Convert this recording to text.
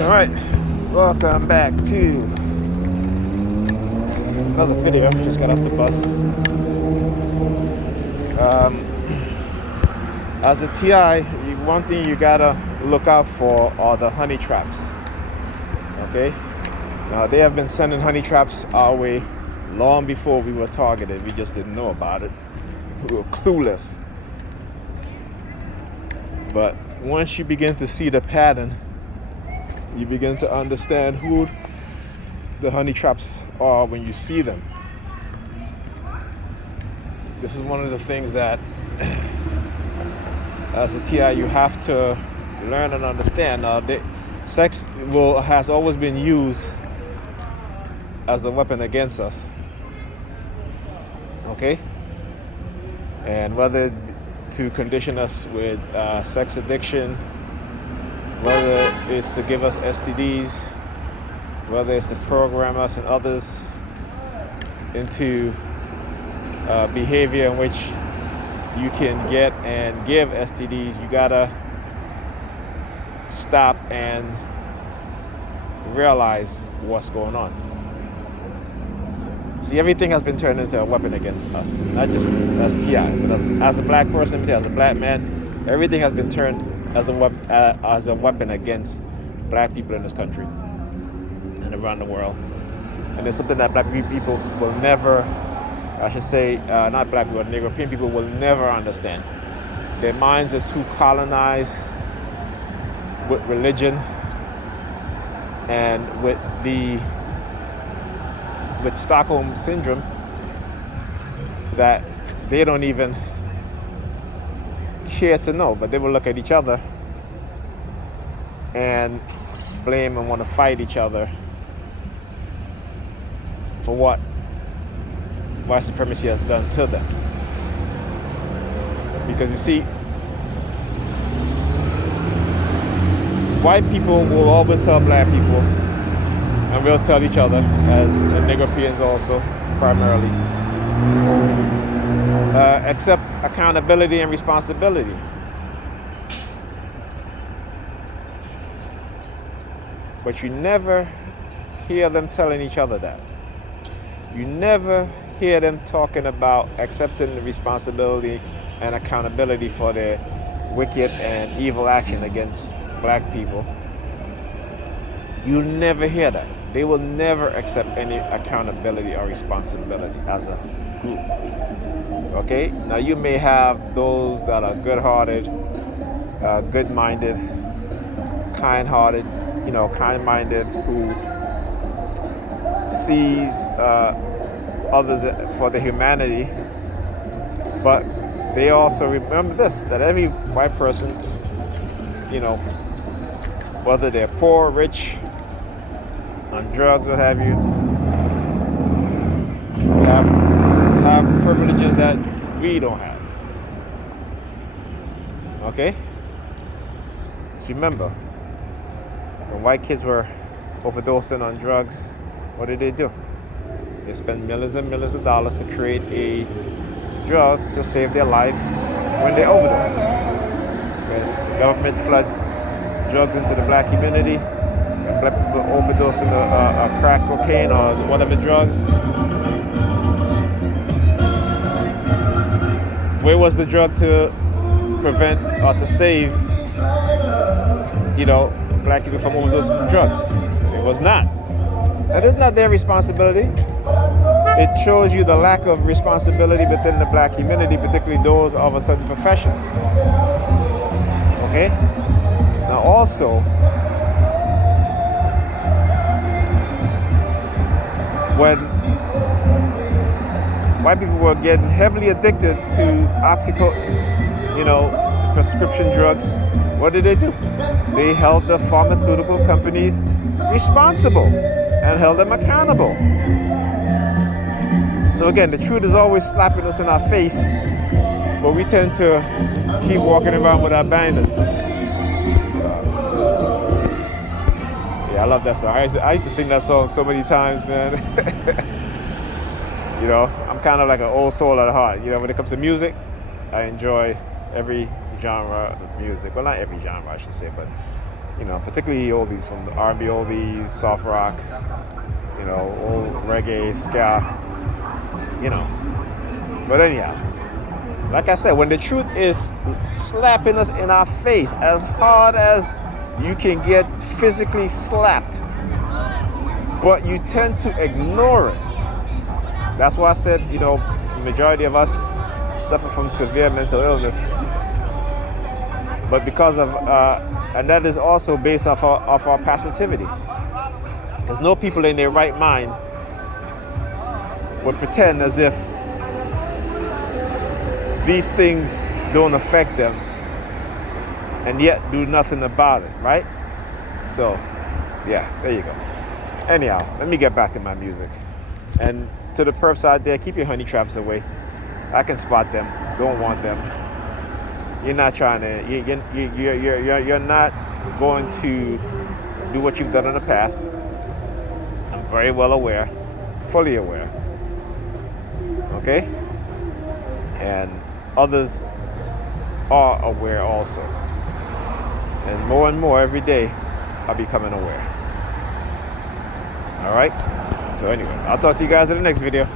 Alright, welcome back to another video. Just got off the bus. As a TI, one thing you gotta look out for are the honey traps. Okay? Now, they have been sending honey traps our way long before we were targeted. We just didn't know about it. We were clueless. But once you begin to see the pattern, you begin to understand who the honey traps are when you see them. This is one of the things that as a TI you have to learn and understand. Sex has always been used as a weapon against us. Okay? And whether to condition us with sex addiction, whether it's to give us STDs, whether it's to program us and others into behavior in which you can get and give STDs, you gotta stop and realize what's going on. See, everything has been turned into a weapon against us, not just as TIs, but as a black person, as a black man, everything has been turned as a weapon against black people in this country and around the world. And it's something that black people will never, not black people, Negropean people will never understand. Their minds are too colonized with religion and with Stockholm syndrome that they don't even care to know, but they will look at each other and blame and want to fight each other for what white supremacy has done to them. Because you see, white people will always tell black people, and we'll tell each other, as Negropeans also, primarily, accept accountability and responsibility. But you never hear them telling each other that. You never hear them talking about accepting the responsibility and accountability for their wicked and evil action against black people. You never hear that. They will never accept any accountability or responsibility as a group. Okay? Now, you may have those that are good-hearted, good-minded, kind-hearted, kind-minded, who sees others for their humanity. But they also remember this, that every white person's, whether they're poor, rich, on drugs, what have you, have privileges that we don't have. Okay? Remember, when white kids were overdosing on drugs, what did they do? They spent millions and millions of dollars to create a drug to save their life when they overdose. When the government flood drugs into the black community, when black people overdose on crack cocaine or whatever drugs, where was the drug to prevent or to save, black people from overdosing on drugs? It was not. That is not their responsibility. It shows you the lack of responsibility within the black community, particularly those of a certain profession. Okay? Now also, when white people were getting heavily addicted to prescription drugs, what did they do? They held the pharmaceutical companies responsible and held them accountable. So again, the truth is always slapping us in our face, but we tend to keep walking around with our binders. Yeah, I love that song. I used to sing that song so many times, man. I'm kind of like an old soul at heart. When it comes to music, I enjoy every genre of music. Well, not every genre, I should say, but you know, particularly oldies, from the R&B oldies, soft rock, you know, old reggae, ska, you know. But anyhow, like I said, when the truth is slapping us in our face as hard as you can get physically slapped, but you tend to ignore it. That's why I said, you know, the majority of us suffer from severe mental illness. But because of, and that is also based off our passivity. Because no people in their right mind would pretend as if these things don't affect them and yet do nothing about it, right? So, yeah, there you go. Anyhow, let me get back to my music. And to the perps out there, keep your honey traps away. I can spot them. Don't want them. You're not trying to. You're not going to do what you've done in the past. I'm very well aware, fully aware. Okay, and others are aware also. And more every day are becoming aware. All right. So anyway, I'll talk to you guys in the next video.